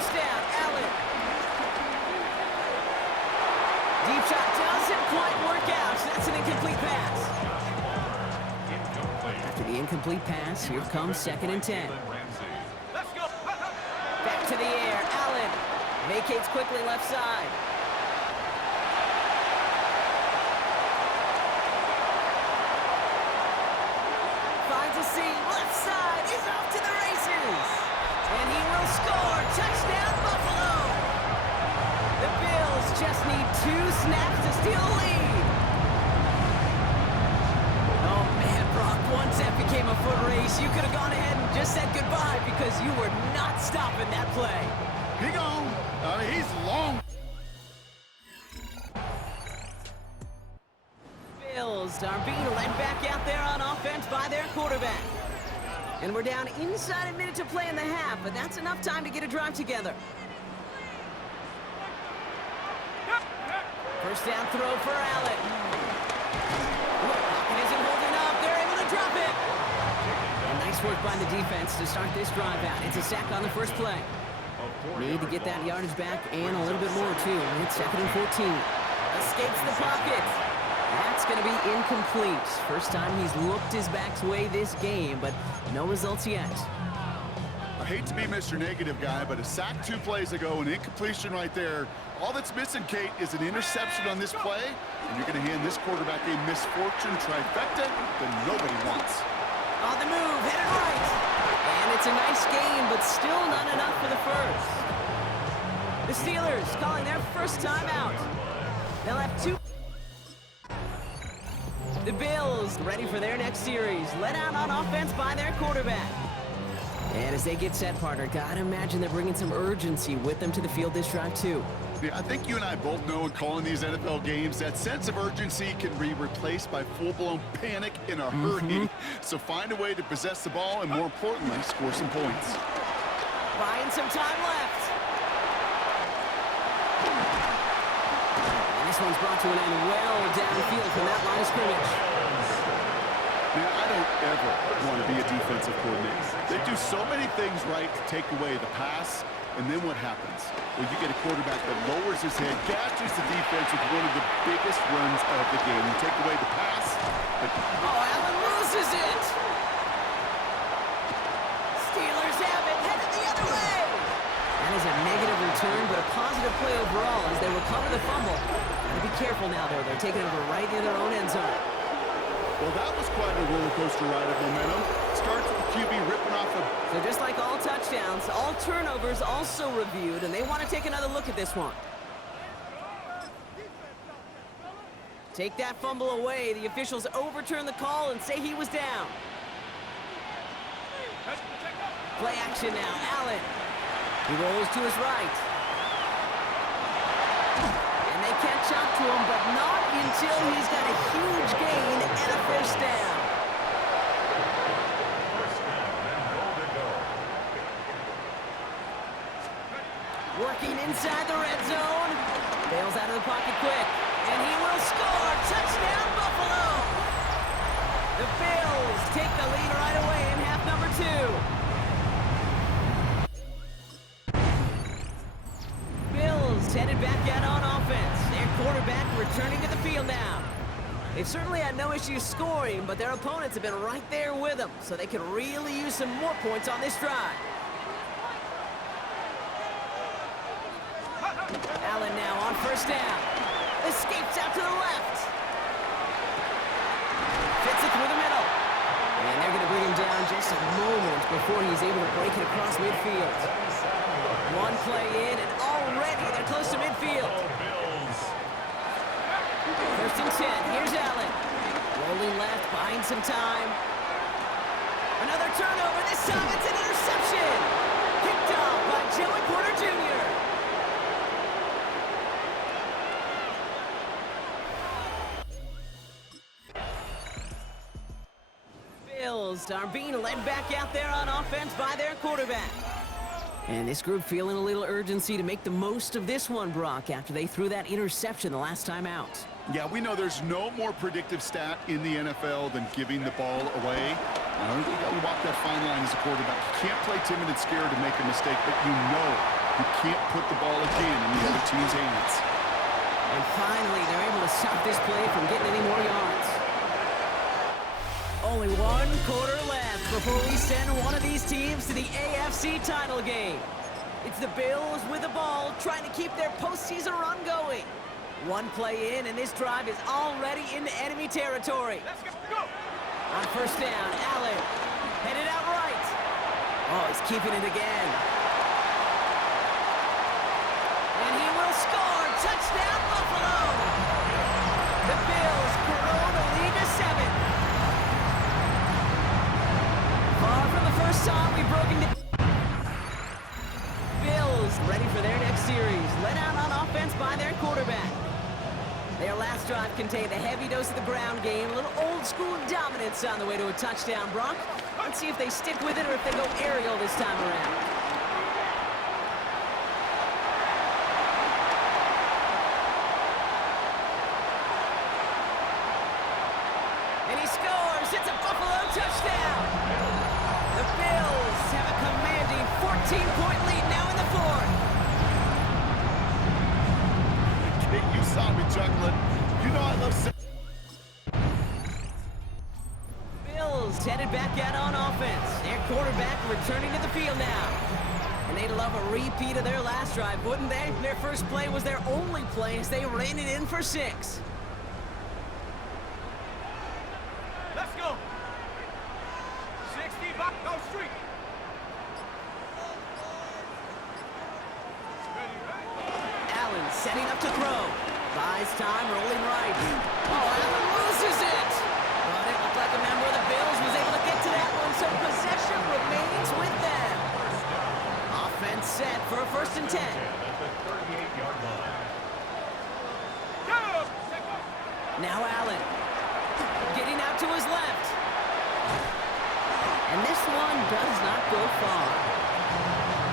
first down. Allen. Deep shot doesn't quite work out. That's an incomplete pass. After the incomplete pass, here comes 2nd and 10. Back to the air. Allen vacates quickly left side. Finds a seam. Left side. He's off to the races. And he will score. Touchdown, Buffalo. The Bills just need 2 snaps to steal a lead. Oh, man, Brock, once that became a foot race, you could have gone ahead and just said goodbye because you were not stopping that play. He gone. He's long. Bills are being led back out there on offense by their quarterback. And we're down inside a minute to play in the half, but that's enough time to get a drive together. First down throw for Allen. It isn't holding up. They're able to drop it. And nice work by the defense to start this drive out. It's a sack on the first play. Need to get that yardage back and a little bit more, too. It's 2nd and 14. Escapes the pocket. That's going to be incomplete. First time he's looked his back's way this game, but no results yet. I hate to be Mr. Negative guy, but a sack 2 plays ago, an incompletion right there. All that's missing, Kate, is an interception on this play, and you're going to hand this quarterback a misfortune trifecta that nobody wants. On the move, headed right. And it's a nice game, but still not enough for the first. The Steelers calling their first time out. They'll have 2. The Bills ready for their next series. Led out on offense by their quarterback. And as they get set, partner, gotta imagine they're bringing some urgency with them to the field this drive, too. Yeah, I think you and I both know in calling these NFL games that sense of urgency can be replaced by full-blown panic in a hurry. So find a way to possess the ball and, more importantly, score some points. Buying some time left. And this one's brought to an end well downfield from that line of scrimmage. Man, I don't ever want to be a defensive coordinator. They do so many things right to take away the pass, and then what happens? Well, you get a quarterback that lowers his head, gashes the defense with one of the biggest runs of the game. You take away the pass, but... Oh, Allen loses it! Steelers have it, headed the other way! That is a negative return, but a positive play overall as they recover the fumble. Gotta be careful now, though. They're taking over right in their own end zone. Well, that was quite a roller coaster ride of momentum. Starts with the QB ripping off the... So just like all touchdowns, all turnovers also reviewed, and they want to take another look at this one. Take that fumble away. The officials overturn the call and say he was down. Play action now. Allen. He rolls to his right. And they catch up to him, but not until he's got a huge gain and a first down. Working inside the red zone. Bails out of the pocket quick. And he will score. Touchdown, Buffalo! The Bills take the lead right away in half number 2. Bills headed back out on offense. Their quarterback returning to the field now. They've certainly had no issues scoring, but their opponents have been right there with them, so they could really use some more points on this drive. Allen now on first down. Escapes out to the left. Fits it through the middle. And they're going to bring him down just a moment before he's able to break it across midfield. One play in, and already they're close to midfield. First and 10. Here's Allen. Rolling left, buying some time. Another turnover. This time it's an interception. Picked off by Joey Porter Jr. Bills are being led back out there on offense by their quarterback. And this group feeling a little urgency to make the most of this one, Brock, after they threw that interception the last time out. Yeah, we know there's no more predictive stat in the NFL than giving the ball away. You got to walk that fine line as a quarterback. You can't play timid and scared to make a mistake, but you know You can't put the ball again in the other team's hands. And finally, they're able to stop this play from getting any more yards. Only one quarter left before we send one of these teams to the AFC title game. It's the Bills with the ball, trying to keep their postseason run going. One play in, and this drive is already into enemy territory. Let's go. On first down, Allen headed out right. Oh, he's keeping it again. And he will score. Touchdown, Buffalo. The Bills grow the lead to 7. Far from the first time we've broken down. Bills ready for their next series. Let out on offense by their quarterback. Their last drive contained a heavy dose of the ground game, a little old-school dominance on the way to a touchdown, Brock. Let's see if they stick with it or if they go aerial this time around. And he scores! It's a Buffalo touchdown! The Bills have a commanding 14-point lead now in the fourth. You saw me chuckling. You know I love... Bills headed back out on offense. Their quarterback returning to the field now. And they'd love a repeat of their last drive, wouldn't they? Their first play was their only play as they ran it in for 6. Let's go. 60 back, go street. Allen setting up to throw. Buys time, rolling right. Oh, Allen loses it. But it looked like a member of the Bills was able to get to that one, so possession remains with them. Offense set for a 1st and 10. Now Allen getting out to his left. And this one does not go far.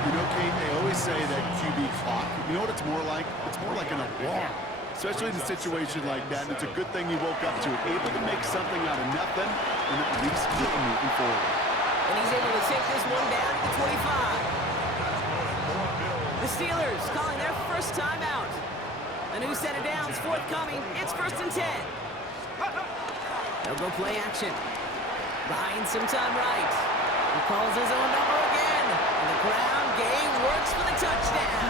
You know, Kate, they always say that QB clock. You know what it's more like? It's more like an alarm. Especially in a situation like that, and it's a good thing you woke up to it. Able to make something out of nothing and at least keep it moving forward. And he's able to take this one down at the 25. The Steelers calling their first timeout. A new set of downs forthcoming. It's 1st and 10. They'll go play action. Buying some time right. He calls his own number again. And the ground game works for the touchdown.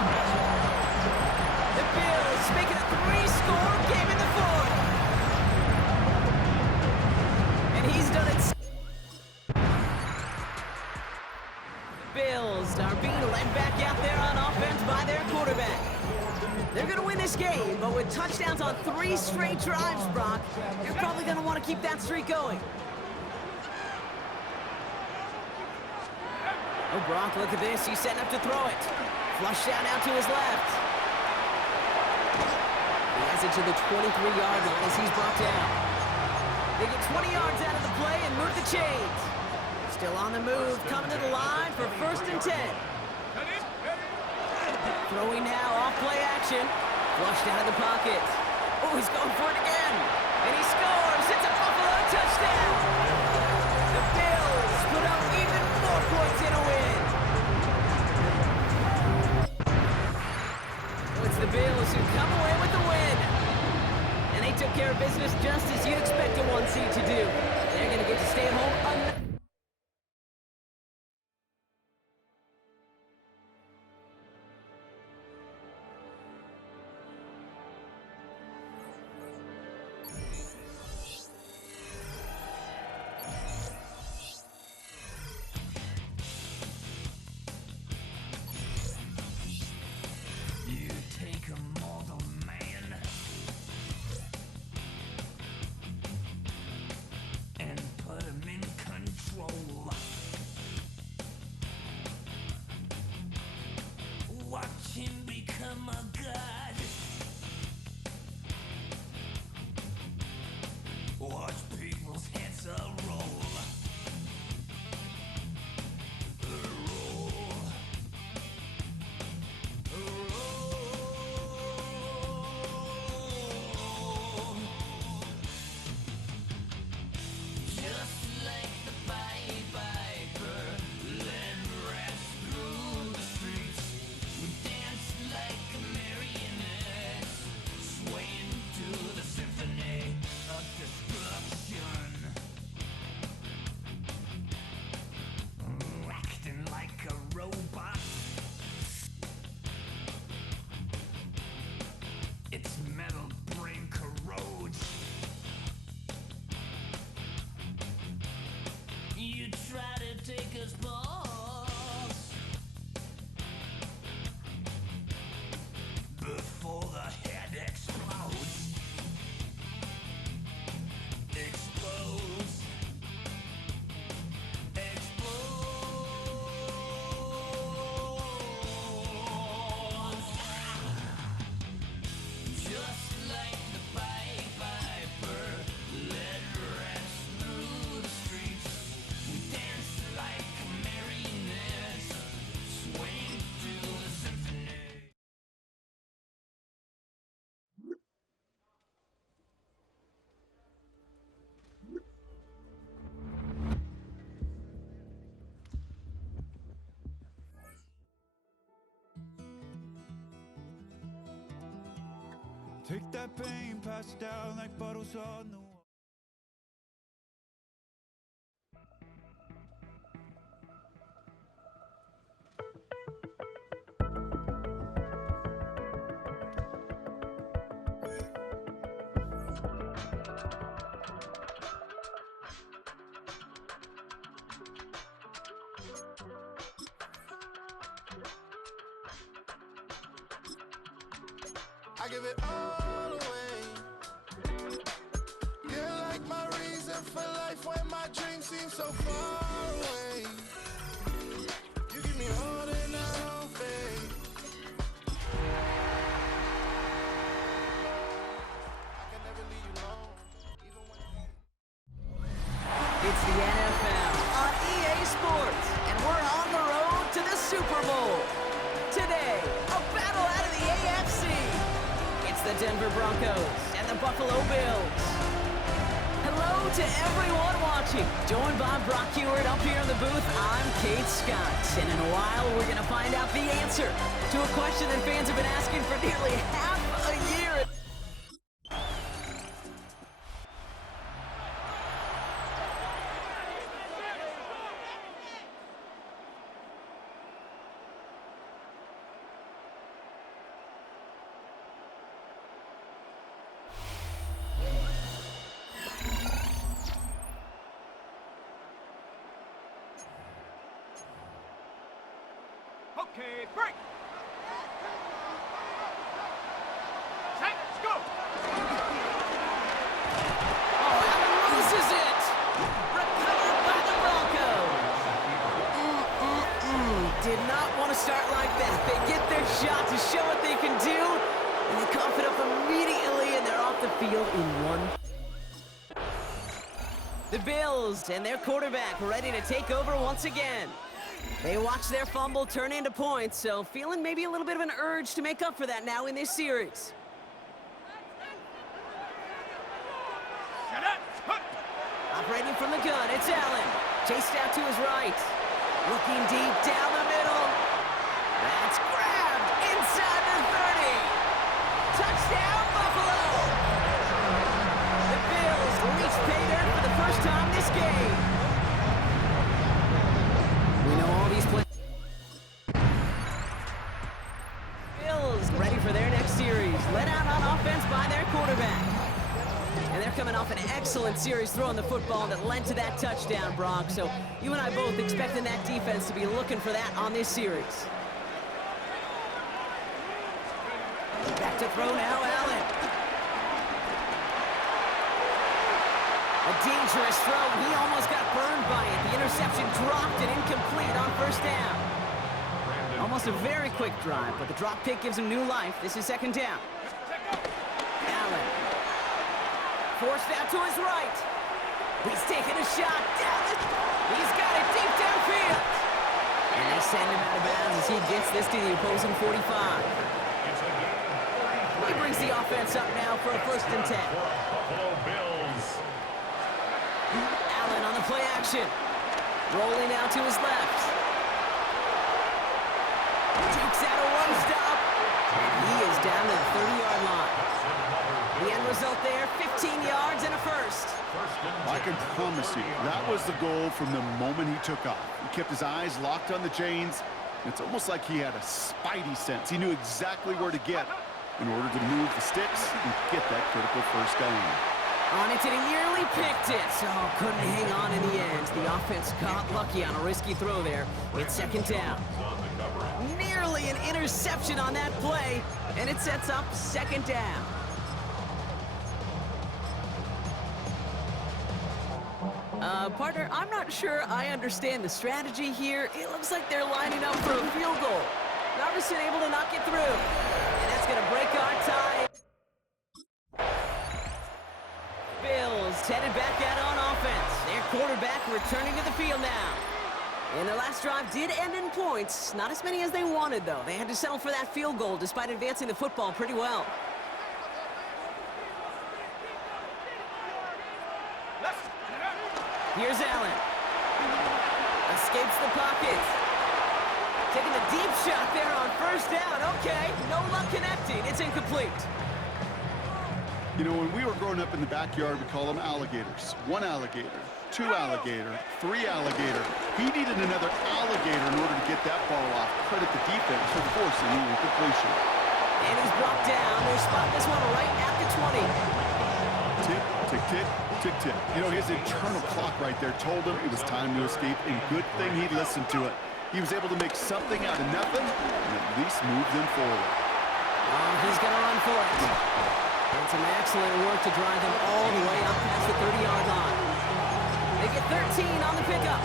The Bills making a 3-score game in the fourth. And he's done it. The Bills are being led back out there on offense by their quarterback. They're going to win this game, but with touchdowns on 3 straight drives, Brock, you're probably going to want to keep that streak going. Oh, Brock, look at this. He's setting up to throw it. Flush down out to his left. He has it to the 23-yard line as he's brought down. They get 20 yards out of the play and move the chains. Still on the move, coming to the line for 1st and 10. Throwing now, off play action. Flushed out of the pocket. Oh, he's going for it again. And he scores. It's a Buffalo touchdown. The Bills put up even more points in a win. So it's the Bills who come away with the win. And they took care of business just as you'd expect a 1 seed to do. They're going to get to stay at home. Take that pain, pass it down like bottles on the wall. I give it all away. You're like my reason for life when my dreams seem so far away. You give me all that I don't fade. I can never leave you alone, even when It's the NFL on EA Sports, and we're on the road to the Super Bowl. Today, a battle out of the AFC. It's the Denver Broncos and the Buffalo Bills. Hello to everyone watching. Joined by Brock Hewitt up here in the booth, I'm Kate Scott. And in a while, we're going to find out the answer to a question that fans have been asking for nearly half a year. Okay, break. Set, go. Oh, Allen loses it. Recovered by the Broncos. Did not want to start like that. They get their shot to show what they can do, and they cough it up immediately, and they're off the field in one. The Bills and their quarterback ready to take over once again. They watch their fumble turn into points, so feeling maybe a little bit of an urge to make up for that now in this series. Set up. Hup. Operating from the gun, it's Allen. Chased out to his right. Looking deep down the middle. That's grabbed inside the 30. Touchdown, Buffalo! The Bills reach pay dirt for the first time this game. We know all these players. Bills ready for their next series. Let out on offense by their quarterback. And they're coming off an excellent series throwing the football that led to that touchdown, Brock. So you and I both expecting that defense to be looking for that on this series. Back to throw now, Allen. A dangerous throw. He almost got burned by it. The interception dropped and incomplete on first down. Almost a very quick drive, but the drop kick gives him new life. This is second down. Allen. Forced out to his right. He's taking a shot down the... He's got it deep downfield. And they send him out of bounds as he gets this to the opposing 45. He brings the offense up now for a 1st and 10. Allen on the play action. Rolling out to his left. Takes out a one stop. And he is down to the 30-yard line. The end result there, 15 yards and a first. I can promise you, that was the goal from the moment he took off. He kept his eyes locked on the chains. It's almost like he had a spidey sense. He knew exactly where to get in order to move the sticks and get that critical first down. On it, and he nearly picked it. So couldn't hang on in the end. The offense got lucky on a risky throw there. It's second down. Nearly an interception on that play, and it sets up second down. Partner, I'm not sure I understand the strategy here. It looks like they're lining up for a field goal. Narvison able to knock it through. And that's going to break our tie. Bills headed back out on offense. Their quarterback returning to the field now. And their last drive did end in points. Not as many as they wanted, though. They had to settle for that field goal despite advancing the football pretty well. Here's Allen. Escapes the pocket. Taking a deep shot there on first down. Okay, no luck connecting. It's incomplete. You know, when we were growing up in the backyard, we call them alligators. 1 alligator, 2 alligator, 3 alligator. He needed another alligator in order to get that ball off. Credit the defense for forcing the incompletion. And he's brought down. They'll spot this one right at the 20. Tick, tick, tick, tick, tick. You know, his internal clock right there told him it was time to escape, and good thing he listened to it. He was able to make something out of nothing and at least move them forward. Oh, he's going to run for it. And some excellent work to drive them all the way up past the 30-yard line. They get 13 on the pickup.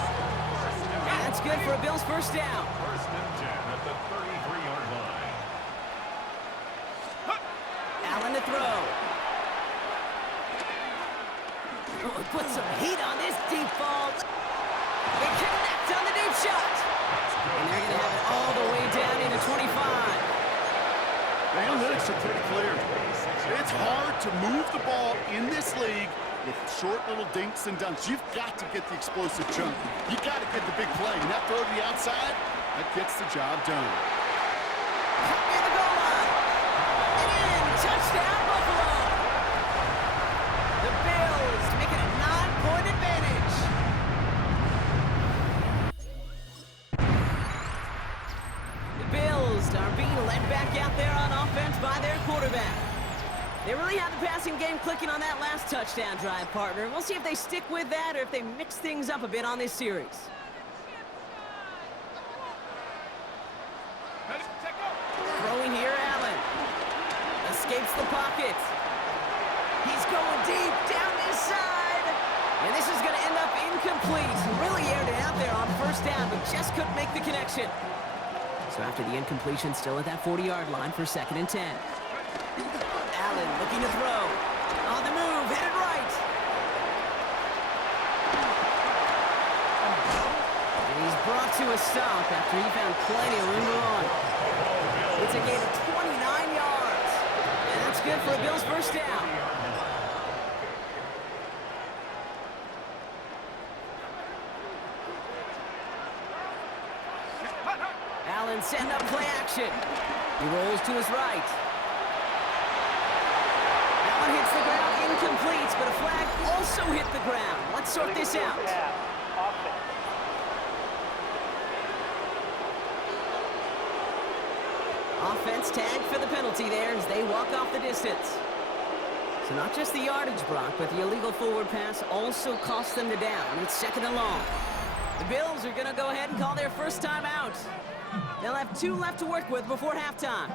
And that's good for a Bills first down. First and 10 at the 33-yard line. Allen to throw. Oh, put some heat on this deep ball. They connect on the deep shot. And they're going to have it all the way down into 25. The analytics are pretty clear. It's hard to move the ball in this league with short little dinks and dunks. You've got to get the explosive chunk. You've got to get the big play. And that throw to the outside, that gets the job done. Near the goal line. And in. Touchdown, Buffalo. The Bills make it a 9-point advantage. The Bills are being led back out there on offense by their quarterback. They really had the passing game clicking on that last touchdown drive, partner. We'll see if they stick with that or if they mix things up a bit on this series. Throwing here, Allen. Escapes the pocket. He's going deep down this side. And this is going to end up incomplete. Really aired it out there on first down, but just couldn't make the connection. So after the incompletion, still at that 40-yard line for 2nd and 10. Allen looking to throw. On the move, headed right. And he's brought to a stop after he found plenty of room to run. It's a gain of 29 yards. And that's good for a Bills first down. Allen setting up play action. He rolls to his right. Allen hits the ground, incomplete, but a flag also hit the ground. Let's sort this out. Offense tagged for the penalty there as they walk off the distance. So not just the yardage, Brock, but the illegal forward pass also cost them the down. It's 2nd and long. The Bills are going to go ahead and call their first time out. They'll have 2 left to work with before halftime.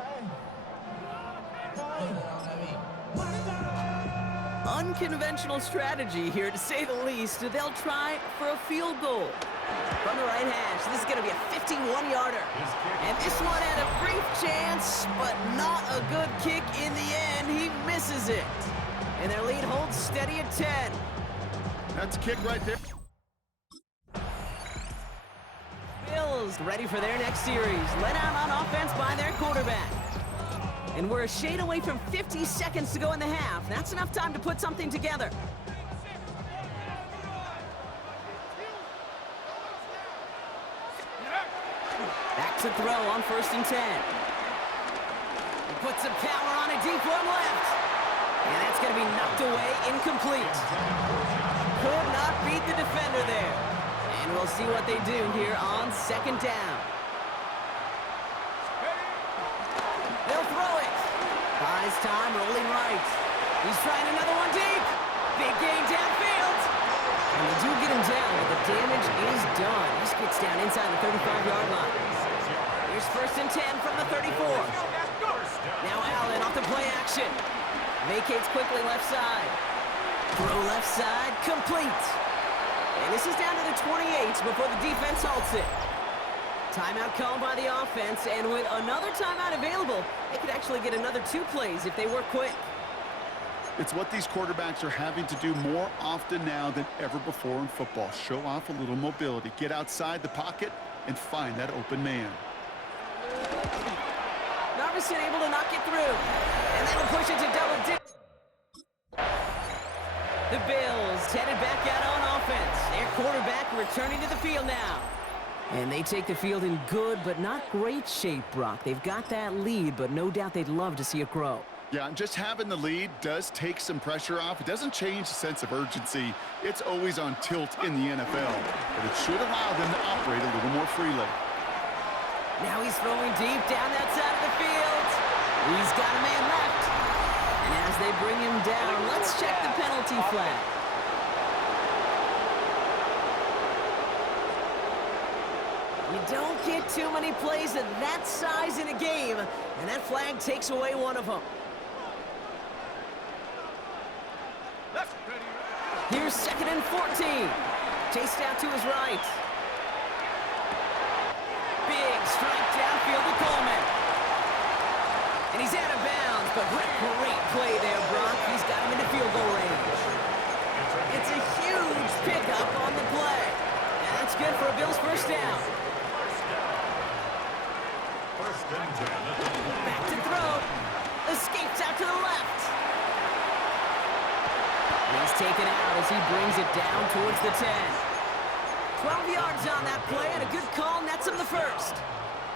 Unconventional strategy here, to say the least. They'll try for a field goal. From the right hash, this is going to be a 51-yarder. And this one had a brief chance, but not a good kick in the end. He misses it. And their lead holds steady at 10. That's a kick right there. Bills ready for their next series. Let out on offense by their quarterback. And we're a shade away from 50 seconds to go in the half. That's enough time to put something together. Back to throw on 1st and 10. He puts some power on a deep one left. And that's going to be knocked away, incomplete. Could not beat the defender there. And we'll see what they do here on 2nd down. They'll throw it. Buys time, rolling right. He's trying another one deep. Big gain downfield. And they do get him down, but the damage is done. This gets down inside the 35-yard line. Here's 1st and 10 from the 34. Now Allen off the play action. Vacates quickly left side. Throw left side, complete. And this is down to the 28 before the defense halts it. Timeout called by the offense, and with another timeout available, they could actually get another 2 plays if they work quick. It's what these quarterbacks are having to do more often now than ever before in football. Show off a little mobility. Get outside the pocket and find that open man. Narvison able to knock it through. And that'll push it to double dip. The Bills headed back out on offense. Their quarterback returning to the field now. And they take the field in good but not great shape, Brock. They've got that lead, but no doubt they'd love to see it grow. Yeah, and just having the lead does take some pressure off. It doesn't change the sense of urgency. It's always on tilt in the NFL, but it should allow them to operate a little more freely. Now he's throwing deep down that side of the field. He's got a man left. And as they bring him down, let's check the penalty flag. You don't get too many plays of that size in a game, and that flag takes away one of them. Here's 2nd and 14. Chased out to his right. Big strike downfield to Coleman. And he's out of bounds, but what a great play there, Brock. He's got him into field goal range. It's a huge pickup on the play. And that's good for a Bills first down. Back to throw. Escapes out to the left. And he's taken out as he brings it down towards the 10. 12 yards on that play, and a good call nets him the first.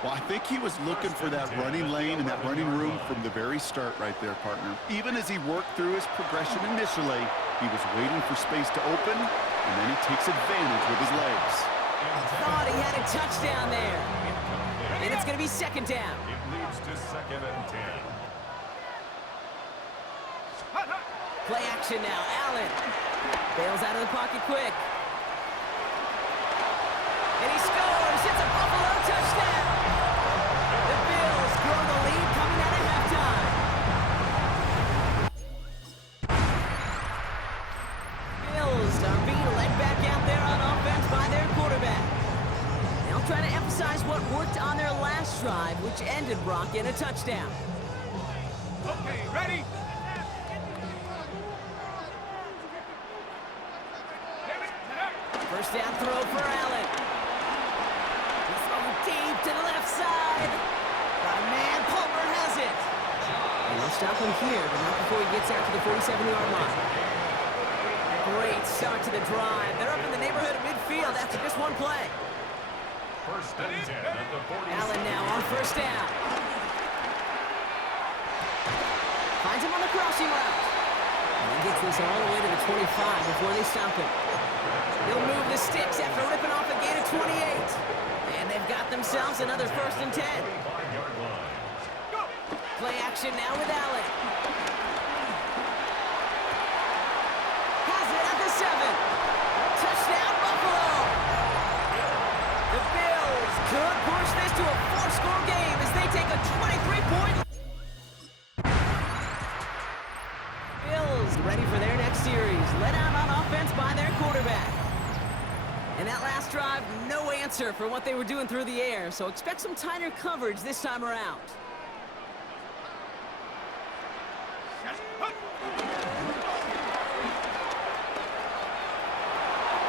Well, I think he was looking for that running lane and that running room from the very start right there, partner. Even as he worked through his progression initially, he was waiting for space to open, and then he takes advantage with his legs. Thought he had a touchdown there. And it's going to be 2nd down. It leads to 2nd and 10. Play action now. Allen bails out of the pocket quick. And he scores. It's a Buffalo touchdown. The Bills grow the lead coming out of halftime. Bills are being led back out there on offense by their quarterback. They'll try to emphasize what worked on their last drive, which ended Brock in a touchdown. Okay, ready? First down throw for Allen. He's throwing deep to the left side. Got a man, Palmer has it. And they'll stop him here, but not before he gets out to the 47-yard line. Great start to the drive. They're up in the neighborhood of midfield after just one play. First and 10 at the 47. Allen now on first down. Finds him on the crossing route. And he gets this all the way to the 25 before they stop him. He'll move the sticks after ripping off a gain of 28. And they've got themselves another 1st and 10. Play action now with Allen. Has it at the 7. Touchdown, Buffalo. The Bills could push this to a 4-score game as they take a 23-point lead. Bills ready for their next series. Let out on offense by their quarterback. And that last drive, no answer for what they were doing through the air, so expect some tighter coverage this time around.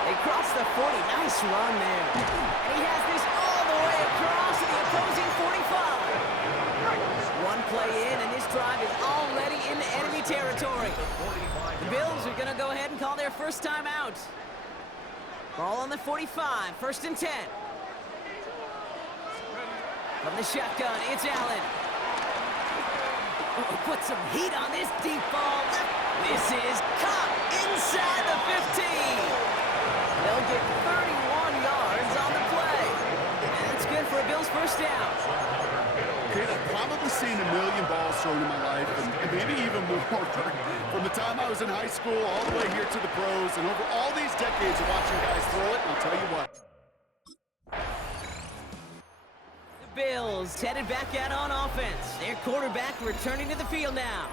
They cross the 40. Nice run there. And he has this all the way across to the opposing 45. One play in, and this drive is already into enemy territory. The Bills are going to go ahead and call their first time out. Ball on the 45, 1st and 10. From the shotgun, it's Allen. Oh, put some heat on this deep ball. This is caught inside the 15. They'll get 31 yards on the play. And that's good for a Bills first down. Kid, I've probably seen a million balls thrown in my life, and maybe even more. From the time I was in high school all the way here to the pros, and over all these decades of watching guys throw it, I'll tell you what. The Bills headed back out on offense. Their quarterback returning to the field now.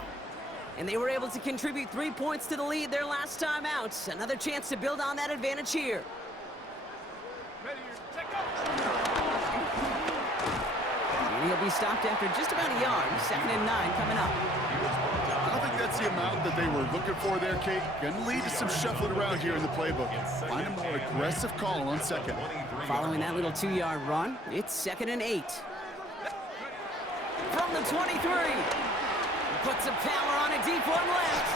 And they were able to contribute 3 points to the lead their last time out. Another chance to build on that advantage here. Ready, take go. And he'll be stopped after just about a yard. 2nd and 9 coming up. I don't think that's the amount that they were looking for there, Kate. Gonna lead to some shuffling around here in the playbook. Find a more aggressive call on 2nd. Following that little 2-yard run, it's 2nd and 8. From the 23. He puts some power on a deep one left.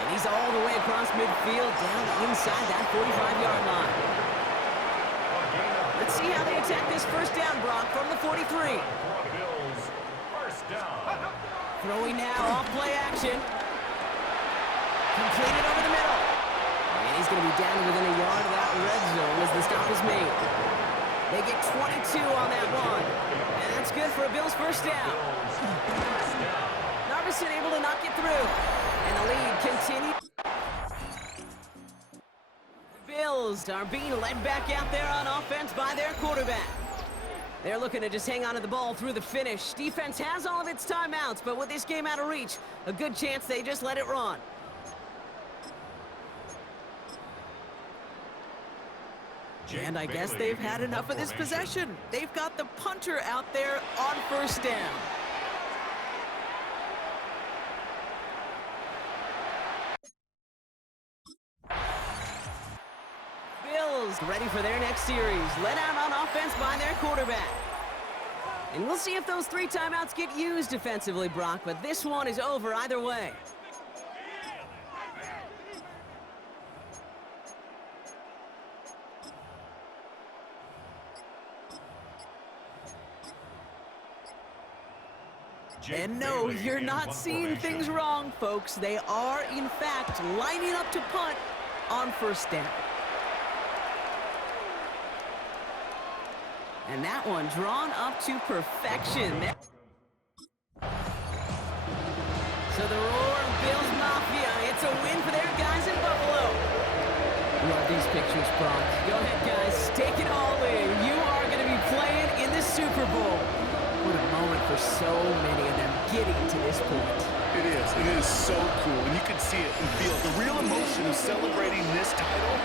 And he's all the way across midfield down inside that 45-yard line. Let's see how they attack this first down, Brock, from the 43. 4th Throwing now, off play action. Completed over the middle. And he's going to be down within a yard of that red zone as the stop is made. They get 22 on that one. And that's good for a Bills first down. Narveson able to knock it through. And the lead continues. Bills are being led back out there on offense by their quarterback. They're looking to just hang on to the ball through the finish. Defense has all of its timeouts, but with this game out of reach, a good chance they just let it run. And I guess they've had enough of this possession. They've got the punter out there on first down. Bills ready for their next series. Let out on offense by their quarterback. And we'll see if those 3 timeouts get used defensively, Brock, but this one is over either way. And no, you're not seeing things wrong, folks. They are, in fact, lining up to punt on first down. And that one drawn up to perfection. So the roar of Bills Mafia, it's a win for their guys in Buffalo. Love these pictures, Brock. Go ahead, guys. Take it all in. You are going to be playing in the Super Bowl. What a moment for so many of them getting to this point. It is. It is so cool. And you can see it and feel it. The real emotion of celebrating this title.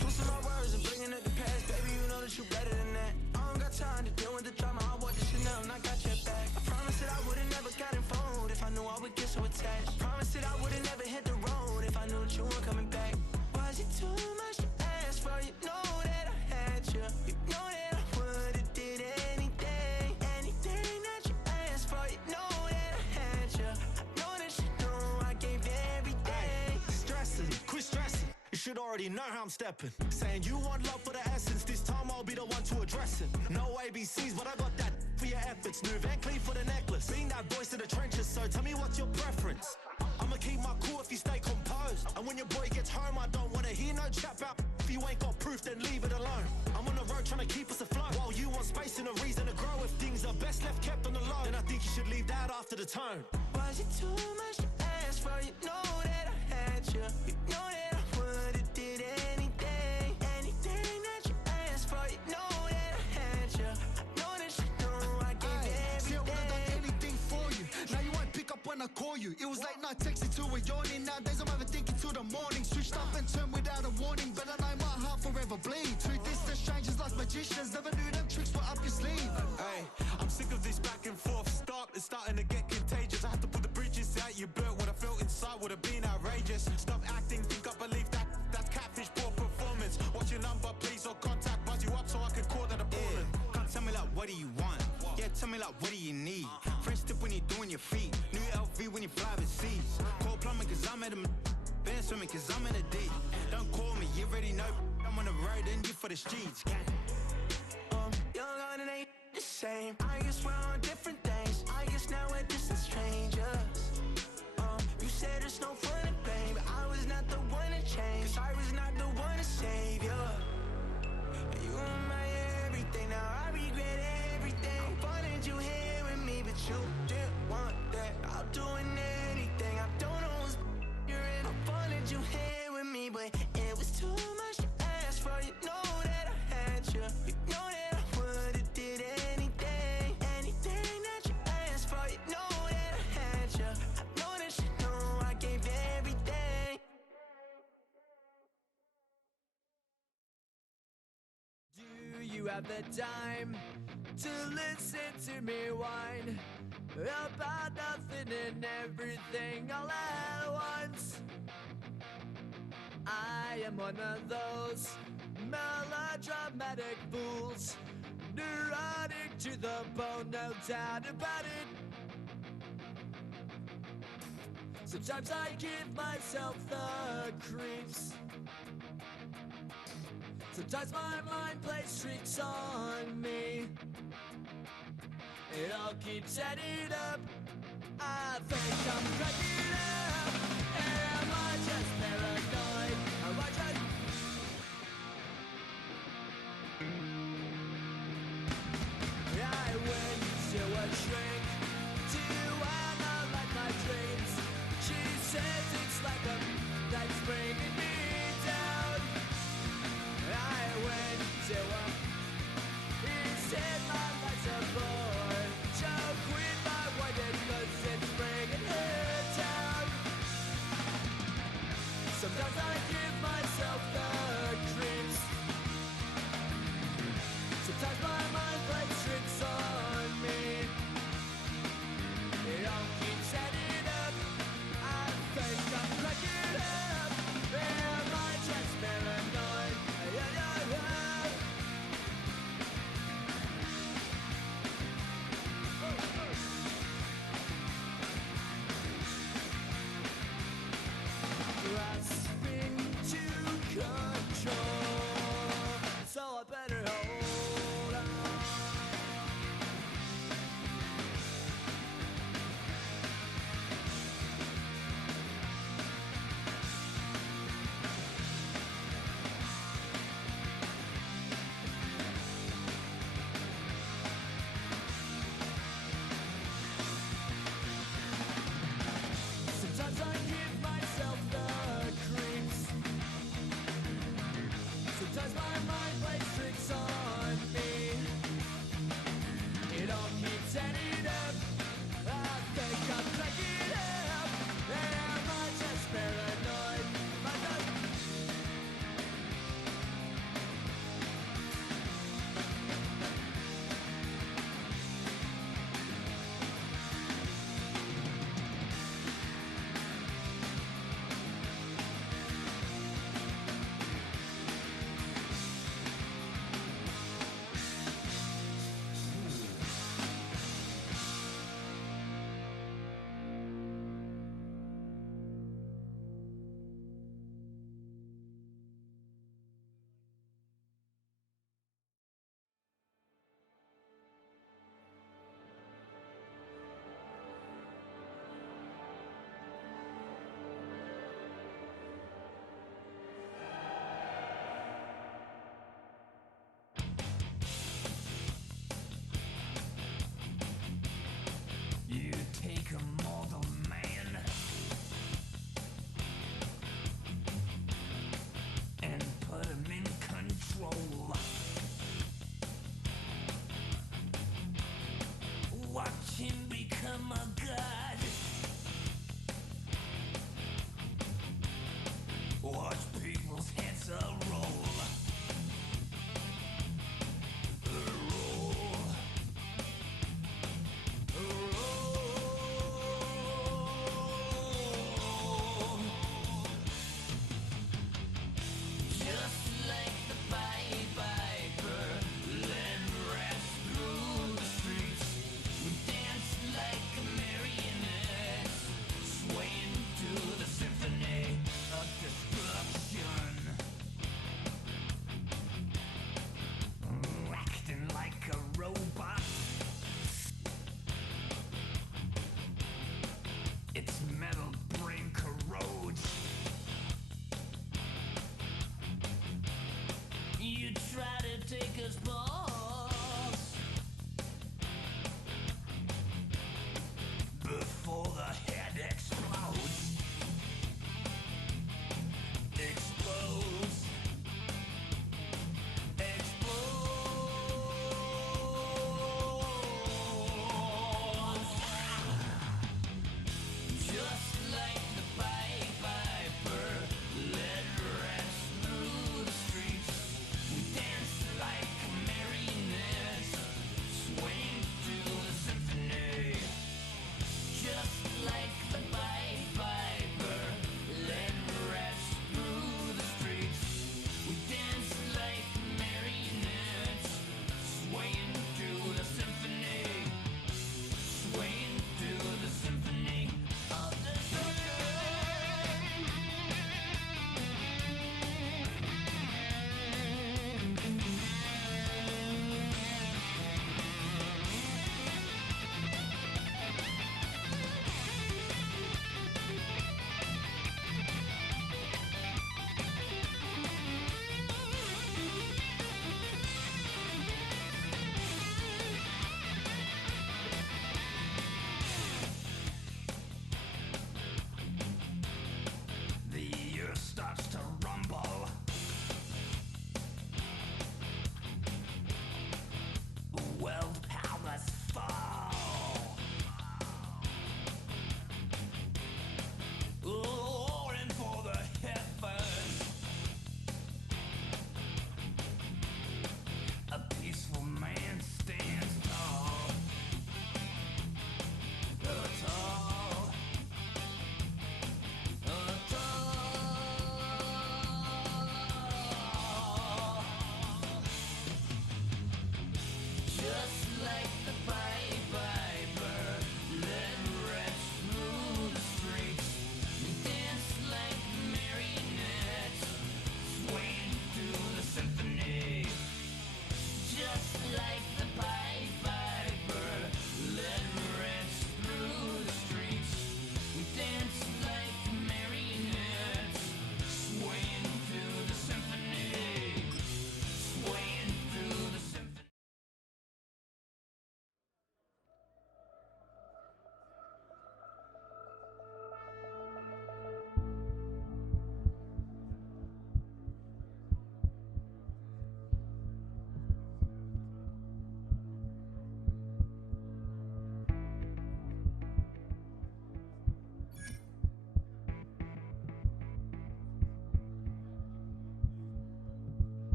Twisting my words and bringing up the past, baby, you know that you better than that. I don't got time to deal with the drama. I want the Chanel and I got your back. I promised that I would've never gotten phoned if I knew I would get so attached. I promised that I would've never hit the road if I knew that you weren't coming back. Was it too much to ask for? You know that I had you. You know that I would've did anything, anything that you asked for. You know that I had you. I know that you know I gave everything. Stressing, quit stressing. You should already know how I'm stepping. Saying you want love for the essence. This time I'll be the one to address it. No ABCs, but I got that for your efforts. New Van Cleef for the necklace. Being that voice in the trenches, so tell me what's your preference. I'ma keep my cool if you stay composed. And when your boy gets home, I don't wanna hear no chat about. If you ain't got proof, then leave it alone. I'm on the road trying to keep us afloat. While you want space and a reason to grow. If things are best left kept on the low, then I think you should leave that after the tone. Was it too much to ask for? You know that I had you. You know that I would've did anything, anything that you asked for. You know that I had you. I know that you know I gave everything. See, I would've done anything for you. Now you won't pick up when I call you. It was late night texting to a yawning. Nowadays I'm overthinking till the morning. Switched up and turned without a warning, but I know my heart forever bleed. Truth is, the strangers like magicians. Never knew them tricks were up your sleeve. Hey, I'm sick of this back and forth. It's starting to get contagious. I had to put the bridges out you built. What I felt inside would have been outrageous. Stop acting, think I believe that. That's catfish, poor performance. What's your number, please, or contact. Buzz you up so I can call that appalling. Can't tell me like, what do you want? Yeah, tell me like, what do you need? Fresh tip when you're doing your feet. New LV when you fly overseas. Call plumbing cause I'm at a been swimming cause I'm in a D. Don't call me, you already know. I'm on the road and you for the streets. Young and it ain't the same. I guess we're on different things. I guess now we're distant strangers. You said there's no fun in pain, but I was not the one to change. Cause I was not the one to save you. You were my everything, now I regret everything. I wanted you here with me, but you didn't want that. I'll do anything, I don't know what's you're in. I wanted you here with me, but it was too much to ask for. You know that I had you. You know that I would've did anything, anything that you asked for. You know that I had you. I know that you know I gave everything. Do you have the time to listen to me whine about nothing and everything all at once? I am one of those melodramatic fools, neurotic to the bone, no doubt about it. Sometimes I give myself the creeps. Sometimes my mind plays tricks on me. It all keeps adding up. I think I'm cracking up. Am I just paranoid? Am I just... I went to a shrink to analyze my dreams. She says it's like a that's bringing me down. I went to a... He said my life's a bore. So quit my wedding 'cause it's bringing her down. Sometimes I give myself the creeps. Sometimes my mind plays tricks on me. It all keeps adding up. I think I'm cracking up. Am I just paranoid? Yeah, yeah, yeah.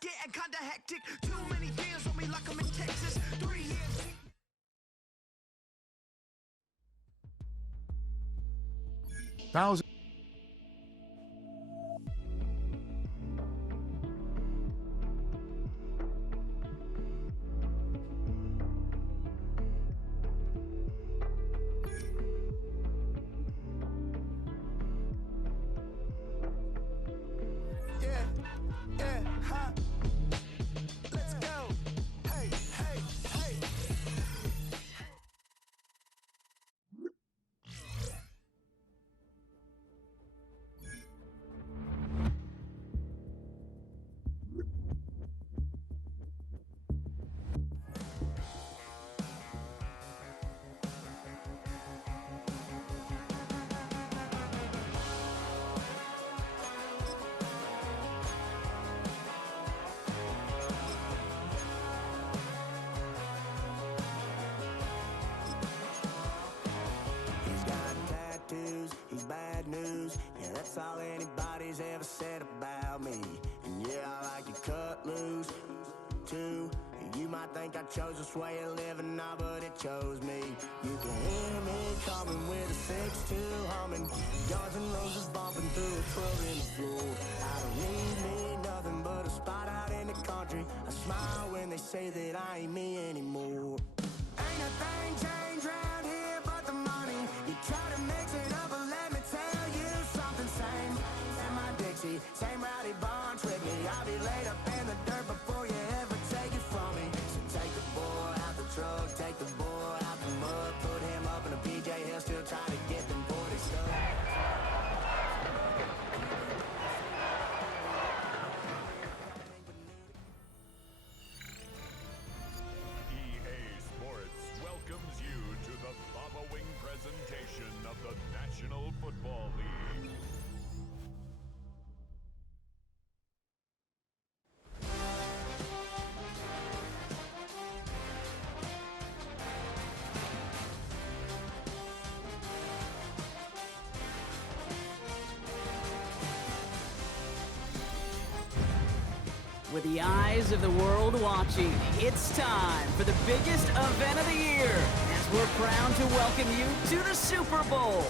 getting kinda hectic. Too many years on me like I'm in Texas. 3 years. Thousand. Let's go. Hey, hey, hey. He's got tattoos, he's bad news. Yeah, that's all anybody's ever said about me. And yeah, I like it cut loose, too. You might think I chose this way of living now, but it chose me. You can hear me coming with a 6-2 humming. Guns and Roses bumping through a 12-inch floor. I don't need nothing but a spot out in the country. I smile when they say that I ain't me anymore. Ain't a thing changed round here but the money. You try to mix it up, but let me tell you something. Same and my Dixie, same rowdy barn trick me. I'll be laid up in the dirt before you ever take it from me. So take the boy out the truck, take the boy out the mud, put him up in a PJ, he'll still try to get them 40 stuff. EA Sports welcomes you to the following presentation of the National Football League. With the eyes of the world watching, it's time for the biggest event of the year as we're proud to welcome you to the Super Bowl.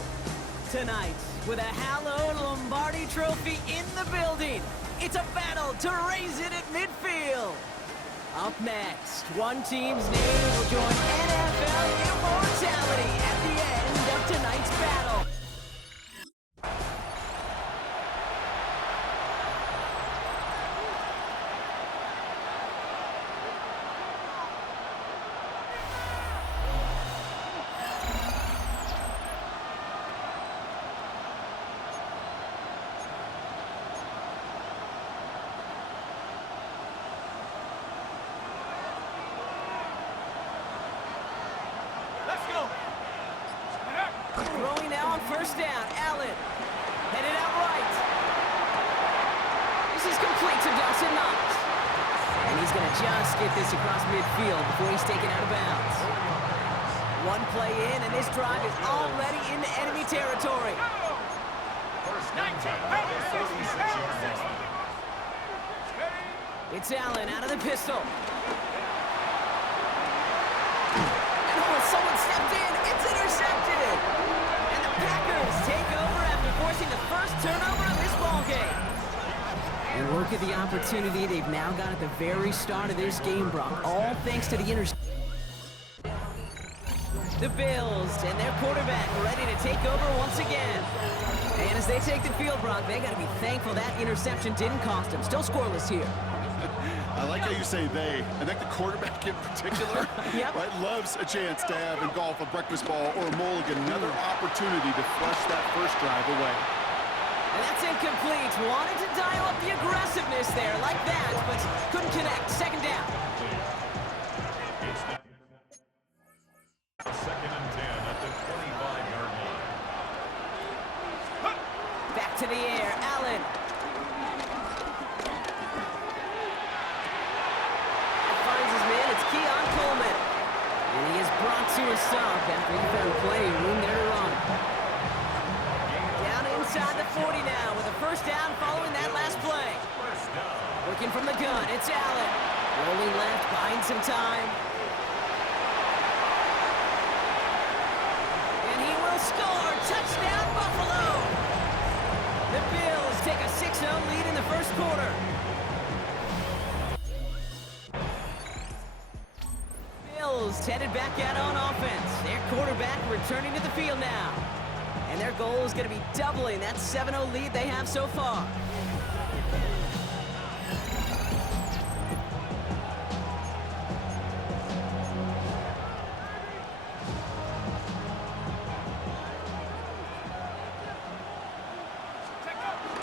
Tonight, with a hallowed Lombardi trophy in the building, it's a battle to raise it at midfield. Up next, one team's name will join NFL immortality at the end of tonight's battle. Let's go. Throwing now on first down, Allen. Headed out right. This is complete to Dawson Knox. And he's going to just get this across midfield before he's taken out of bounds. One play in, and this drive is already into enemy territory. First down at the 36-yard line. It's Allen out of the pistol. And someone stepped in. It's intercepted. And the Packers take over after forcing the first turnover of this ballgame. And look at the opportunity they've now got at the very start of this game, Brock. All thanks to the interception. The Bills and their quarterback ready to take over once again. And as they take the field, Brock, they got to be thankful that interception didn't cost them. Still scoreless here. I like how you say they. I think the quarterback in particular Yep. right, loves a chance to have in golf a breakfast ball or a mulligan, another opportunity to flush that first drive away. And that's incomplete. Wanted to dial up the aggressiveness there like that, but couldn't connect. Second down. Second and 10 at the 25-yard line. Back to the air. Allen. Finds his man. It's Keon Coleman. And he is brought to a stop after he found plenty of room there to run. Down inside the 40 now with a first down following that last play. Working from the gun, it's Allen. Rolling left, buying some time. And he will score. Touchdown, Buffalo. The Bills take a 6-0 lead in the first quarter. Bills headed back out on offense. Their quarterback returning to the field now. And their goal is going to be doubling that 7-0 lead they have so far.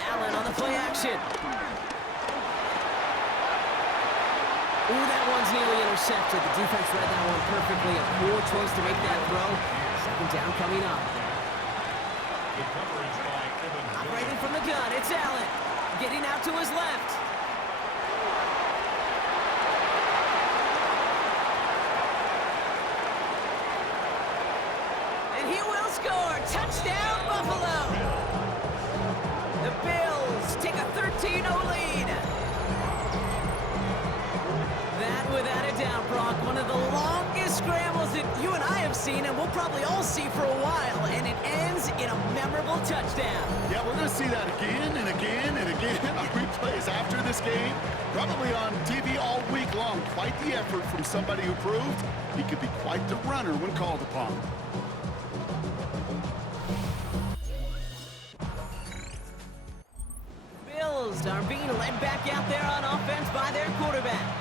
Allen on the play action. Ooh, that one's nearly intercepted. The defense read that one perfectly. A poor choice to make that throw. Second down coming up. Operating from the gun, it's Allen. Getting out to his left. And he will score. Touchdown, Buffalo. The Bills take a 13-0 lead. That, without a doubt, Brock, one of the longest scrambles that you and I have seen, and we'll probably all see for a while, and it ends in a memorable touchdown. Yeah, we're going to see that again and again and again on replays after this game. Probably on TV all week long. Quite the effort from somebody who proved he could be quite the runner when called upon. Bills are being led back out there on offense by their quarterback.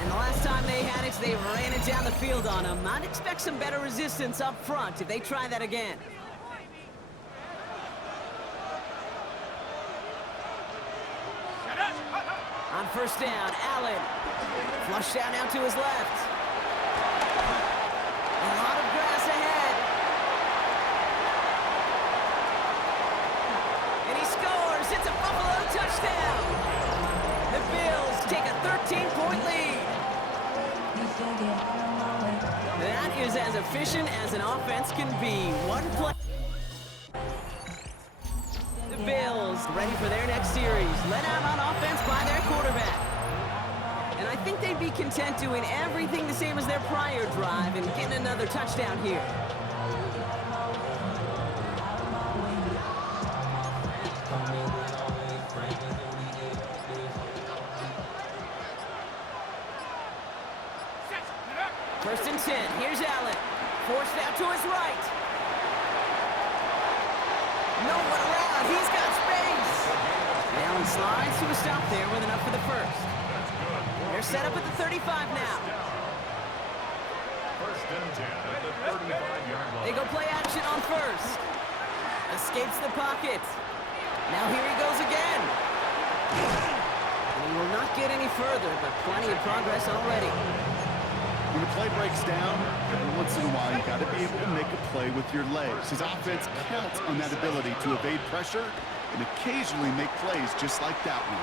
And the last time they had it, they ran it down the field on him. I'd expect some better resistance up front if they try that again. On first down, Allen. Flush down out to his left. A lot of grass ahead. And he scores. It's a Buffalo touchdown. The Bills take a 13-point lead. That is as efficient as an offense can be. One play. The Bills ready for their next series. Led out on offense by their quarterback. And I think they'd be content doing everything the same as their prior drive and getting another touchdown here. First and 10. Here's Allen. Forced out to his right. No one around. He's got space. And Allen slides to a stop there with enough for the first. They're set up at the 35 now. First and 10 at the 35-yard line. They go play action on first. Escapes the pocket. Now here he goes again. And he will not get any further, but plenty of progress already. When the play breaks down, every once in a while you got to be able to make a play with your legs. His offense counts on that ability to evade pressure and occasionally make plays just like that one.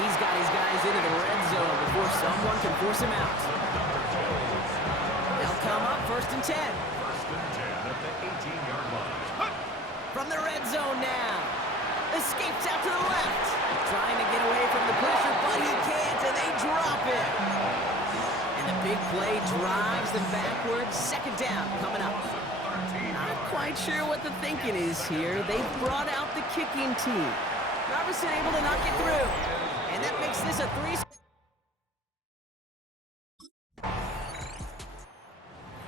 He's got his guys into the red zone before someone can force him out. They'll come up first and 10. First and 10 at the 18-yard line. From the red zone now. Escapes out to the left. Trying to get away from the pressure, but he can't, and they drop it. And the big play drives them backwards. Second down coming up. Not quite sure what the thinking is here. They've brought out the kicking team. Robertson able to knock it through. And that makes this a 3.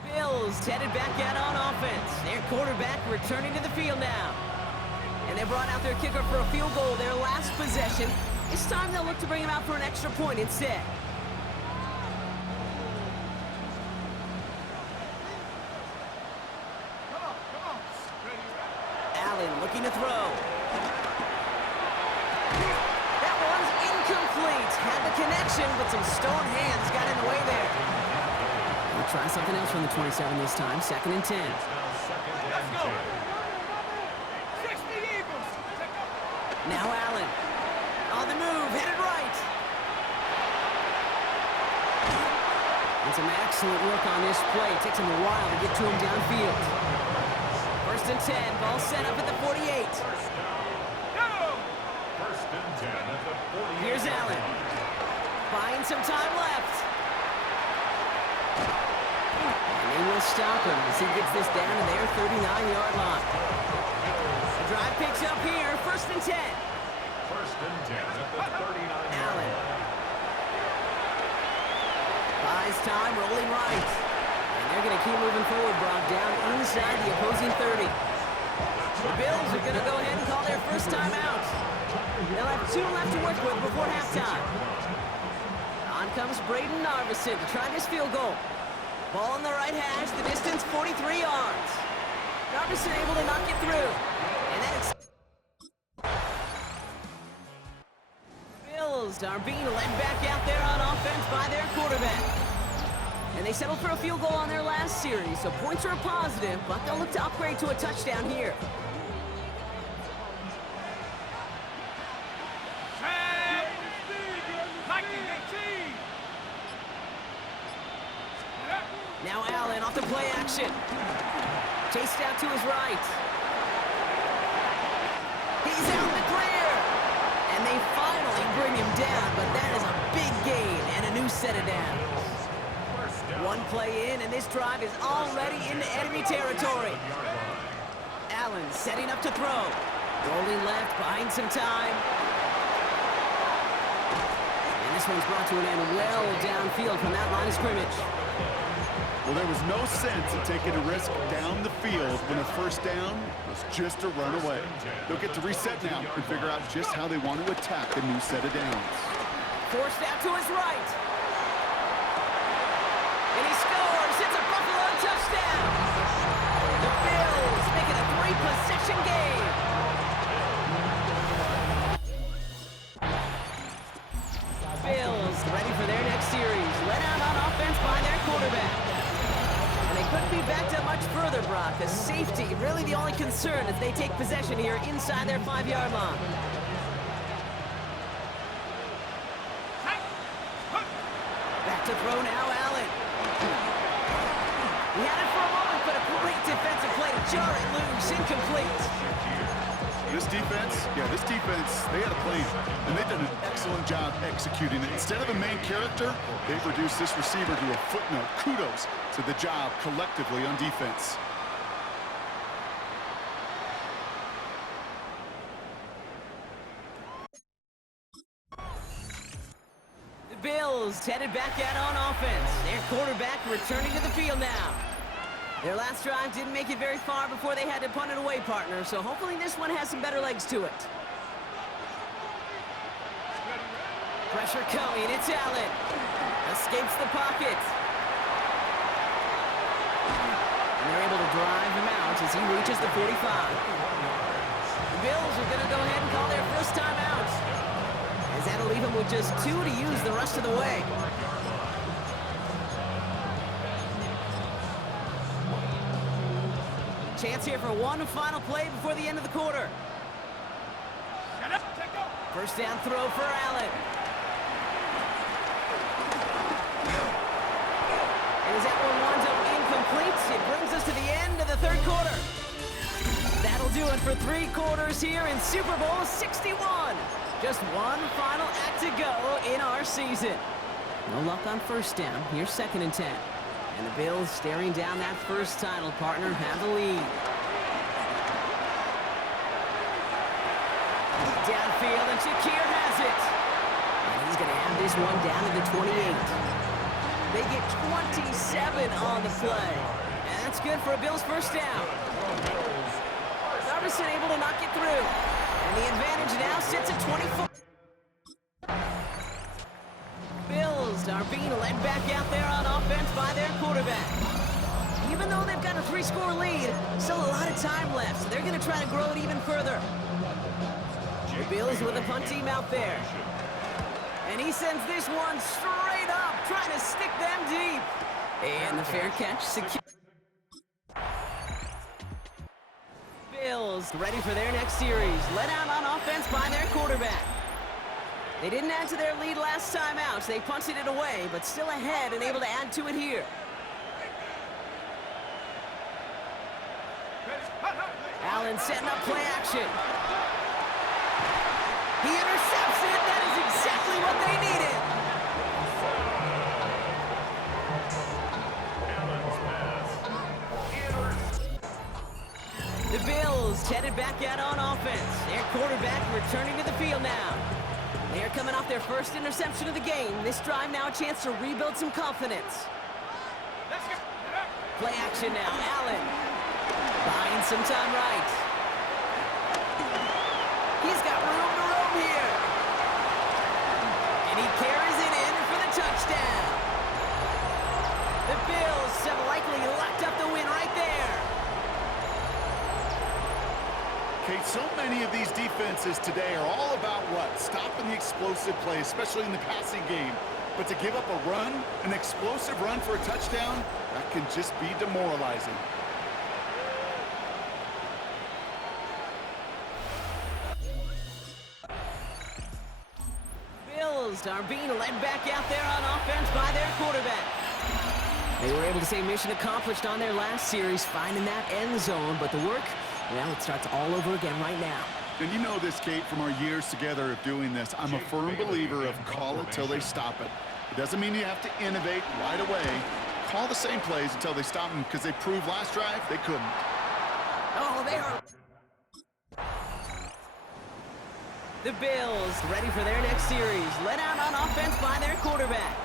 Bills headed back out on offense. Their quarterback returning to the field now. And they brought out their kicker for a field goal their last possession. This time they'll look to bring him out for an extra point instead. Allen looking to throw. That one's incomplete. Had the connection, but some stone hands got in the way there. We'll try something else from the 27 this time. Second and 10. Let's go. 60 Eagles. Now Allen. On the move, headed right. And some excellent work on this play. Takes him a while to get to him downfield. First and 10, ball set up at the 48. Here's Allen. Buying some time left. And they will stop him as he gets this down to their 39-yard line. The drive picks up here, 1st and 10. 1st and 10 at the 39. Allen. Buys time, rolling right. And they're going to keep moving forward, Brock, down inside the opposing 30. The Bills are going to go ahead and call their first time out. They'll have 2 left to work with before halftime. On comes Braden Narveson to try this field goal. Ball on the right hash, the distance 43 yards. Narveson able to knock it through. And then it's... Bills are being led back out there on offense by their quarterback. And they settled for a field goal on their last series, so points are a positive, but they'll look to upgrade to a touchdown here. Now Allen off the play action. Chased out to his right. He's out in the clear. And they finally bring him down, but that is a big gain and a new set of downs. 1 play in, and this drive is already into enemy territory. Allen setting up to throw. Rolling left, buying some time. And this one's brought to an end well downfield from that line of scrimmage. Well, there was no sense in taking a risk down the field when a first down was just a run away. They'll get to reset now and figure out just how they want to attack a new set of downs. Forced out to his right. And he scores. It's a Buffalo touchdown. The Bills make it a 3-possession game. Bills ready for their next series. Let out on offense by their quarterback. And they couldn't be backed up much further, Brock. A safety, really the only concern as they take possession here inside their 5-yard line. Back to throw now, Allen. He had it for a moment, but a great defensive play to jar it loose, incomplete. This defense, they had a plan, and they've done an excellent job executing it. Instead of a main character, they've reduced this receiver to a footnote. Kudos to the job collectively on defense. The Bills headed back out on offense. Their quarterback returning to the field now. Their last drive didn't make it very far before they had to punt it away, partner, so hopefully this one has some better legs to it. Pressure coming, it's Allen. Escapes the pocket. And they're able to drive him out as he reaches the 45. The Bills are going to go ahead and call their first time out, as that'll leave him with just 2 to use the rest of the way. Chance here for one final play before the end of the quarter. First down throw for Allen. And as that one winds up incomplete, it brings us to the end of the 3rd quarter. That'll do it for 3 quarters here in Super Bowl 61. Just one final act to go in our season. No luck on first down. Here's 2nd and 10. And the Bills, staring down that first title, partner, have the lead. Downfield, and Shakir has it. And he's going to have this one down to the 28. They get 27 on the play. And that's good for a Bills first down. Narveson able to knock it through. And the advantage now sits at 24. Bills are being led back out there on offense by their quarterback. Even though they've got a 3-score lead, still a lot of time left, so they're going to try to grow it even further. The Bills with a punt team out there. And he sends this one straight up, trying to stick them deep. And the fair catch secure. Bills ready for their next series. Let out on offense by their quarterback. They didn't add to their lead last time out. They punted it away, but still ahead and able to add to it here. Allen setting up play action. He intercepts it. That is out on offense. Their quarterback returning to the field now. They are coming off their first interception of the game. This drive now a chance to rebuild some confidence. Play action now. Allen buying some time right. He's got room to roam here. And he carries it in for the touchdown. The Bills have likely locked up the win right there. Okay, so many of these defenses today are all about what? Stopping the explosive play, especially in the passing game. But to give up a run, an explosive run for a touchdown, that can just be demoralizing. Bills are being led back out there on offense by their quarterback. They were able to say mission accomplished on their last series, finding that end zone, but the work, well, it starts all over again right now. And you know this, Kate, from our years together of doing this. I'm a firm believer of call it till they stop it. It doesn't mean you have to innovate right away. Call the same plays until they stop them, because they proved last drive they couldn't. Oh, they are... The Bills ready for their next series. Let out on offense by their quarterback.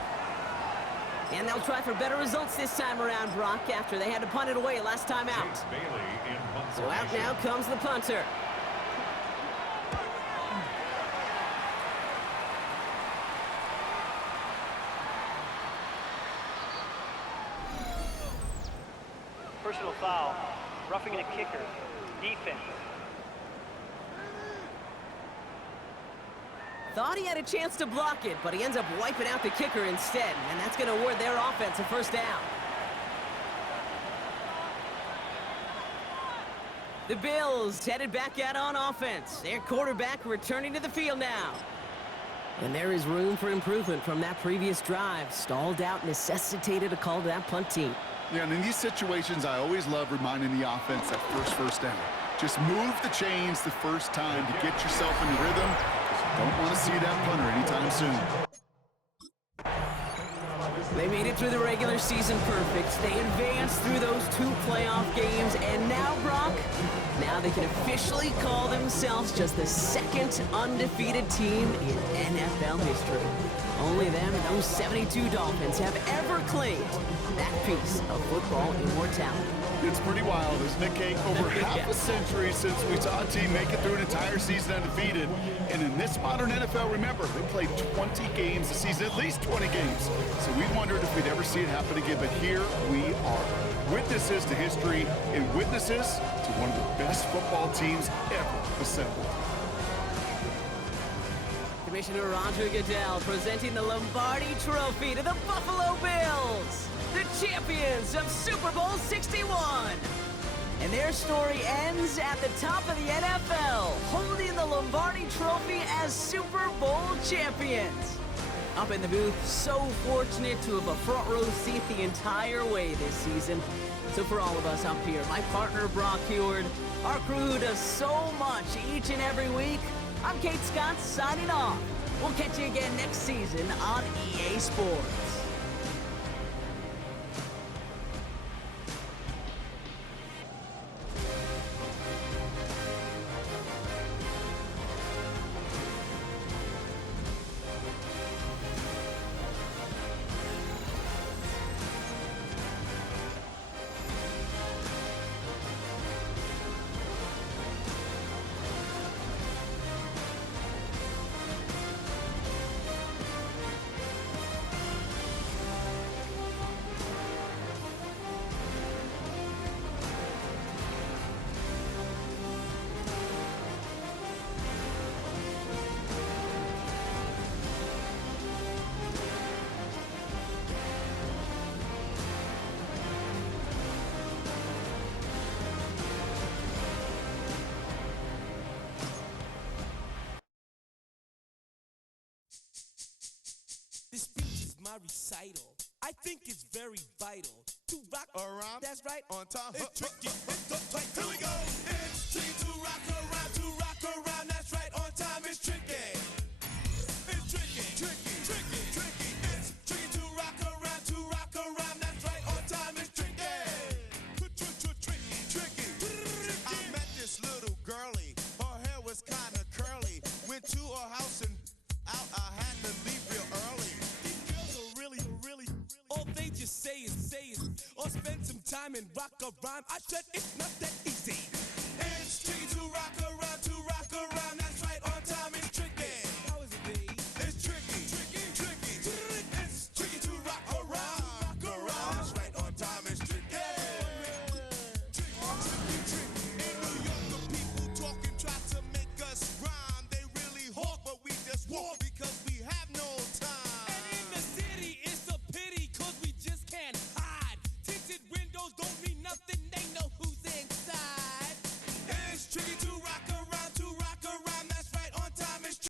And they'll try for better results this time around, Brock, after they had to punt it away last time out. So out now comes the punter. Personal foul, roughing a kicker, defense. Thought he had a chance to block it, but he ends up wiping out the kicker instead, and that's going to award their offense a first down. The Bills headed back out on offense. Their quarterback returning to the field now. And there is room for improvement from that previous drive. Stalled out, necessitated a call to that punt team. Yeah, and in these situations, I always love reminding the offense that first down. Just move the chains the first time to get yourself in rhythm. Don't want to see that punter anytime soon. They made it through the regular season perfect. They advanced through those 2 playoff games, and now, Brock, now they can officially call themselves just the second undefeated team in NFL history. Only them and those 72 Dolphins have ever claimed that piece of football immortality. It's pretty wild, isn't it, Kate? Over half a century since we saw a team make it through an entire season undefeated. And in this modern NFL, remember, they played 20 games a season, at least 20 games. So we wondered if we'd ever see it happen again, but here we are. Witnesses to history and witnesses to one of the best football teams ever assembled. Commissioner Roger Goodell presenting the Lombardi Trophy to the Buffalo Bills, the champions of Super Bowl 61. And their story ends at the top of the NFL, holding the Lombardi Trophy as Super Bowl champions. Up in the booth, so fortunate to have a front row seat the entire way this season. So for all of us up here, my partner Brock Heward, our crew who does so much each and every week, I'm Kate Scott signing off. We'll catch you again next season on EA Sports. This speech is my recital. I think it's very vital to rock around. That's right. On time. It's tricky. It's the play. Here we go. It's tricky to rock around. To rock around. That's right. On time. It's tricky. It's tricky. Tricky. Tricky. Tricky. It's tricky to rock around. To rock around. That's right. On time. It's tricky. Tricky. Tricky. I met this little girlie. rock a rhyme. I said it's not that easy.